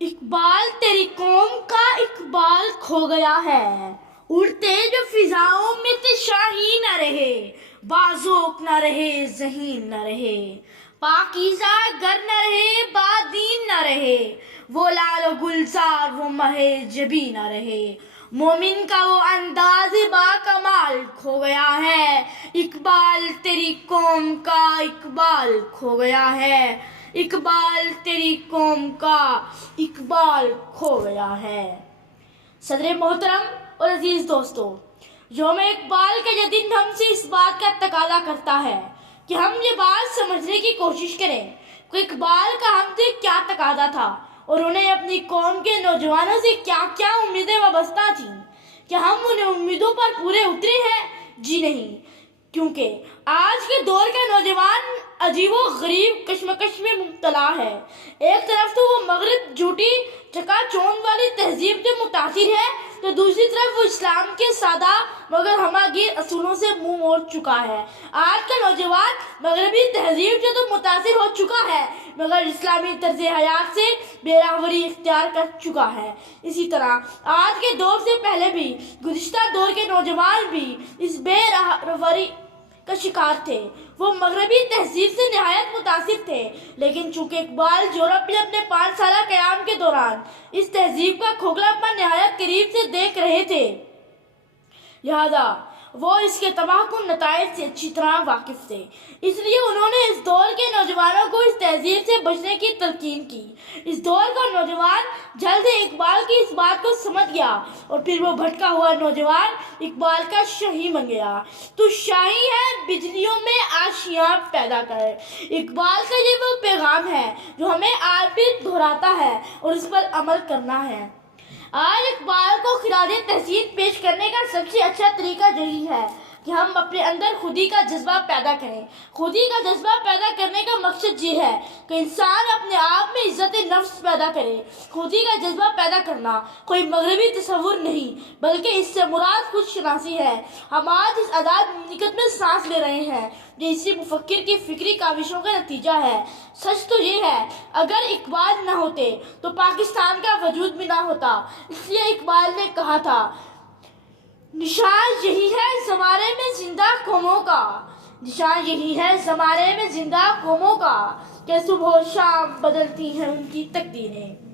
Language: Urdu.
اقبال تیری قوم کا اقبال کھو گیا ہے، اڑتے جو فضاؤں میں تے شاہی نہ رہے، بازوق نہ رہے ذہین نہ رہے، پاکیزہ گر نہ رہے بادین نہ رہے، وہ لال و گلزار وہ مہ جبی نہ رہے، مومن کا وہ انداز با کمال کھو گیا ہے، اقبال تیری قوم کا اقبال کھو گیا ہے، اقبال تیری قوم کا اقبال کھو گیا ہے۔ صدر محترم اور عزیز دوستو، یوم اقبال کا یہ دن ہم سے اس بات کا تقاضا کرتا ہے کہ ہم یہ بات سمجھنے کی کوشش کریں کہ اقبال کا ہم سے کیا تقاضا تھا اور انہیں اپنی قوم کے نوجوانوں سے کیا کیا امیدیں وابستہ تھیں۔ کیا ہم ان امیدوں پر پورے اترے ہیں؟ جی نہیں، کیونکہ آج کے دور کا نوجوان عجیب و غریب کشمکش میں مبتلا ہے۔ ایک طرف تو وہ مغرب جھوٹی چکا چوند والی تہذیب سے متاثر ہے، تو دوسری طرف وہ اسلام کے سادہ مگر ہماگیر اصولوں سے منہ موڑ چکا ہے۔ آج کا نوجوان مغربی تہذیب سے تو متاثر ہو چکا ہے مگر اسلامی طرز حیات سے بے راہوری اختیار کر چکا ہے۔ اسی طرح آج کے دور سے پہلے بھی گزشتہ دور کے نوجوان بھی اس بے راہوری کا شکار تھے۔ وہ مغربی تہذیب سے نہایت متاثر تھے، لیکن چونکہ اقبال یورپ میں اپنے 5 سالہ قیام کے دوران اس تہذیب کا کھوکھلاپن نہایت قریب سے دیکھ رہے تھے، لہذا وہ اس کے تباہ کن نتائج سے اچھی طرح واقف تھے۔ اس لیے انہوں نے اس دور کے نوجوانوں کو اس تہذیب سے بچنے کی تلقین کی۔ اس دور کا نوجوان جلد ہی اقبال کی اس بات کو سمجھ گیا اور پھر وہ بھٹکا ہوا نوجوان اقبال کا شاہی بن گیا۔ تو شاہی ہے بجلیوں میں آشیاں پیدا کر، اقبال کا یہ وہ پیغام ہے جو ہمیں آج بھی دہراتا ہے اور اس پر عمل کرنا ہے۔ آج اقبال کو خراج تحسین پیش کرنے کا سب سے اچھا طریقہ یہی ہے کہ ہم اپنے اندر خودی کا جذبہ پیدا کریں۔ خودی کا جذبہ پیدا کرنے کا مقصد یہ ہے کہ انسان اپنے آپ میں عزت نفس پیدا کرے۔ خودی کا جذبہ پیدا کرنا کوئی مغربی تصور نہیں بلکہ اس سے مراد خود شناسی ہے۔ ہم آج اس آزاد مملکت میں سانس لے رہے ہیں جو اسی مفکر کی فکری کاوشوں کا نتیجہ ہے۔ سچ تو یہ ہے اگر اقبال نہ ہوتے تو پاکستان کا وجود بھی نہ ہوتا۔ اس لیے اقبال نے کہا تھا، نشان یہی ہے زمانے میں زندہ قوموں کا، نشان یہی ہے زمانے میں زندہ قوموں کا کہ صبح و شام بدلتی ہیں ان کی تقدیریں۔